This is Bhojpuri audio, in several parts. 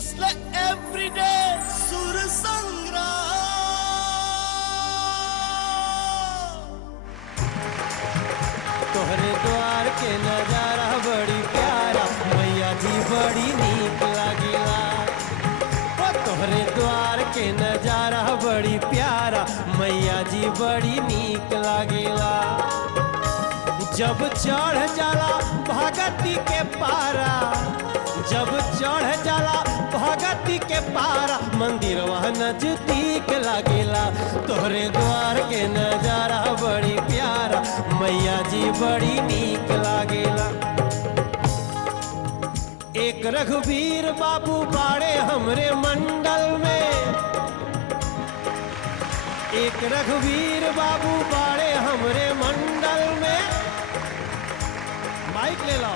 असले एवरीडे सुर संग्राम। तोहरे द्वार के नजारा बड़ी प्यारा मैया जी बड़ी नीक लागेला। तोहरे द्वार के नजारा बड़ी प्यारा मैया जी बड़ी नीक लागेला। जब चढ़ जाला भगती के पारा, जब चढ़ जाला भगती के पारा मंदिर वह नजदीक लागेला। तोहरे द्वार के नजारा बड़ी प्यारा मैया जी बड़ी नीक लागेला। एक रघुवीर बाबू बाड़े हमरे मंडल में, एक रघुवीर बाबू बाड़े हमरे मंडल में। माइक ले लो।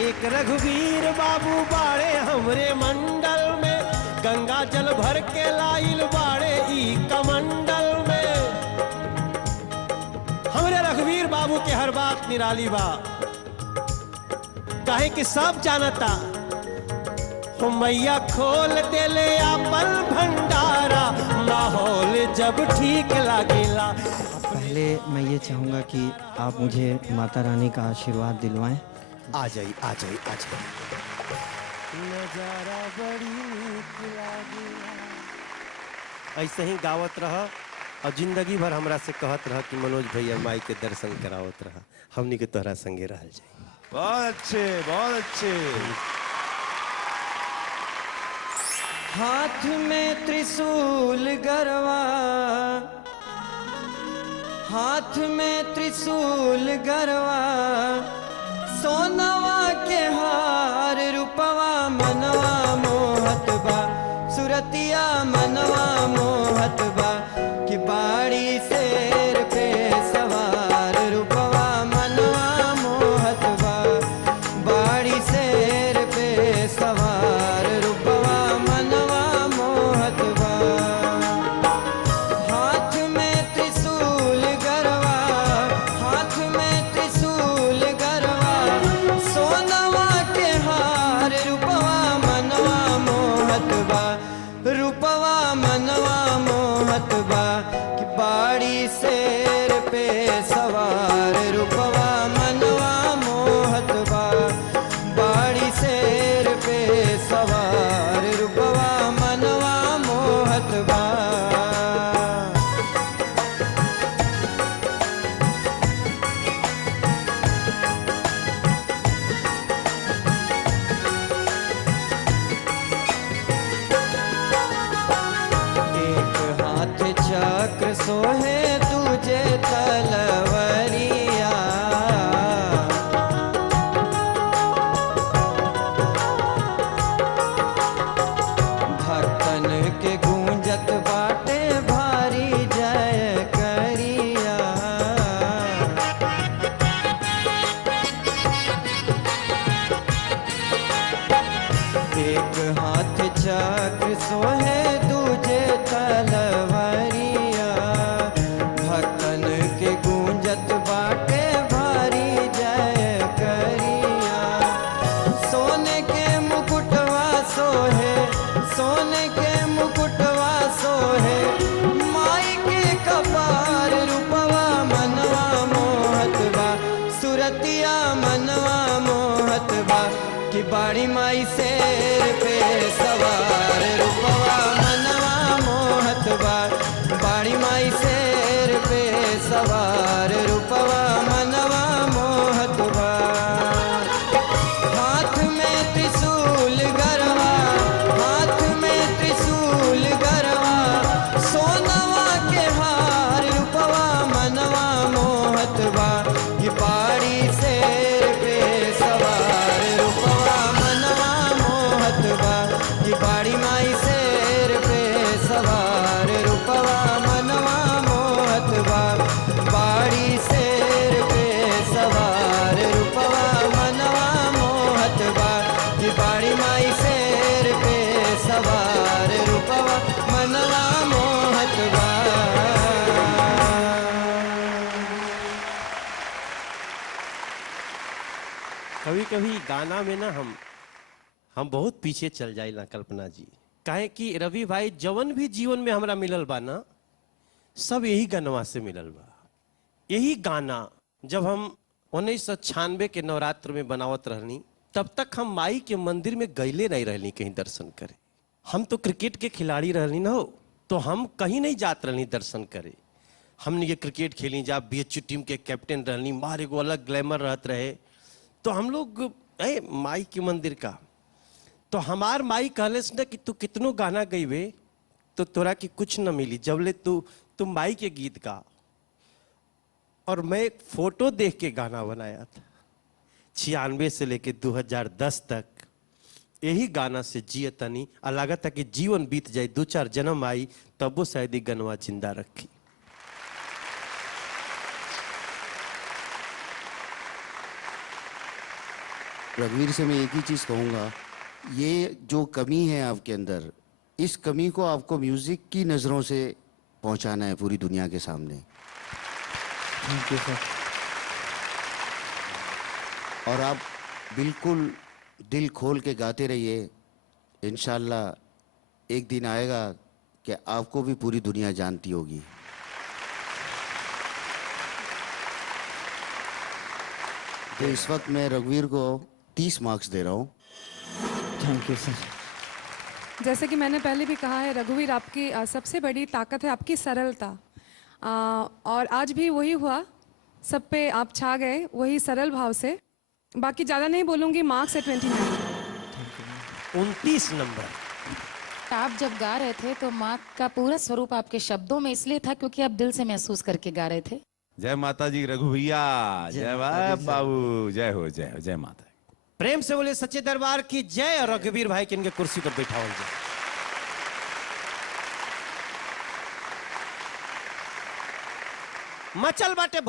एक रघुवीर बाबू बाड़े हमरे मंडल में, गंगा जल भर के लाइल बाड़े ई कमंडल में। हमरे रघुवीर बाबू के हर बात निराली बा, काहे कि सब जानता हो मैया खोल देले अपन भंडारा माहौल जब ठीक लागेला। पहले मैं ये चाहूँगा कि आप मुझे माता रानी का आशीर्वाद दिलवाएं। आ जाइए आ जाइए आ जाइए। नजारा बड़ी नीक लागेला। ऐसे ही गावत रहा और जिंदगी भर हमरा से कहत रहा कि मनोज भैया माई के दर्शन करावत रहा, हमनी के तोहरा संगे रहल जाए। बहुत अच्छे बहुत अच्छे। हाथ में त्रिशूल गरवा, हाथ में त्रिशूल गरवा, सोनवा के हार रूपवा मनवा मोहत बा, सुरतिया मनवा मोहत बा कि बाड़ी शेर पे सवार रूपवा मनवा मोहत बा, बाड़ी शेर पे सवार रूपवा मनवा मोहत बा। हाथ में त्रिशूल गरवा, हाथ में त्रिशूल गरवा, सोनवा के हार रूपवा मनवा मोहत बा, रूपवा मनवा मोहत बा कि बाड़ी शेर पे सवार रूपवा मनवा मोहत बा, बाड़ी शेर पे सवार रूपवा मनवा मोहत बा। एक हाथ चक्र सोहे तुझे तलवरिया, भक्तन के गूंजत बाटे भारी जय करिया। एक हाथ चक्र सोहे तुझे तलवरिया, भक्तन के गूंजत बाटे भारी जय करिया। सोने के मुकुटवा सोहे, सोने के मुकुटवा सोहे, माई के कपार रूपवा मनवा मोहत बा, सुरतिया मनवा मोहत बा कि बाड़ी माई शेर पे सवार रूपवा मनवा मोहत बा, बाड़ी माई शेर पे सवार रूपवा मनवा मोहत बा। हाथ में त्रिशूल गरवा, हाथ में त्रिशूल गरवा, सोनवा के हार रूपवा मनवा मोहत बा कि बाड़ी शेर पे सवार रूपवा मनवा मोहत बा कि बाड़ी माई शेर पे सवार रूपवा मनवा मोहत बा, बाड़ी शेर पे सवार रूपवा मनवा मोहत बा कि बाड़ी माई शेर पे सवार रूपवा मनवा मोहत बा। कभी कभी गाना में ना हम हम बहुत पीछे चल जाइला कल्पना जी। काहे कि रवि भाई जवन भी जीवन में हमरा मिलल बा ना, सब यही गानवा से मिलल बा। यही गाना जब हम 1996 के नवरात्र में बनावत रहनी, तब तक हम माई के मंदिर में गईले नहीं रहनी कहीं दर्शन करे। हम तो क्रिकेट के खिलाड़ी रहनी ना हो, तो हम कहीं नहीं जात रहनी दर्शन करे। हमने ये क्रिकेट खेली, जा बीएचयू टीम के कैप्टन रहनी, मार एगो अलग ग्लैमर रहत रहे। तो हम लोग माई के मंदिर का, तो हमार माई कहले से ना कि तू कितनो गाना गईबे तो तोरा की कुछ न मिली, जबले तू माई के गीत गा। और मैं एक फोटो देख के गाना बनाया था 96 से लेके 2010 तक। यही गाना से जियतनी अलग था कि जीवन बीत जाए, 2-4 जन्म आई तब वो शायद ही गनवा जिंदा रखी। रघुवीर से मैं एक ही चीज़ कहूँगा, ये जो कमी है आपके अंदर, इस कमी को आपको म्यूज़िक की नज़रों से पहुँचाना है पूरी दुनिया के सामने। थैंक यू सर। और आप बिल्कुल दिल खोल के गाते रहिए। इंशाल्लाह एक दिन आएगा कि आपको भी पूरी दुनिया जानती होगी। तो इस वक्त मैं रघुवीर को 30 मार्क्स दे रहा हूँ। थैंक यू सर। जैसे कि मैंने पहले भी कहा है, रघुवीर आपकी सबसे बड़ी ताकत है आपकी सरलता। और आज भी वही हुआ, सब पे आप छा गए वही सरल भाव से। बाकी ज़्यादा नहीं बोलूँगी, मार्क्स है 29। 29 नंबर। आप जब गा रहे थे तो माँ का पूरा स्वरूप आपके शब्दों में इसलिए था क्योंकि आप दिल से महसूस करके गा रहे थे। जय माता जी रघु भैया, जय वाह बाबू, जय हो जय हो, जय माता। प्रेम से बोले सच्चे दरबार की जय। और रघुवीर भाई के इनके कुर्सी पर बैठा हो जाए। मचल बाटे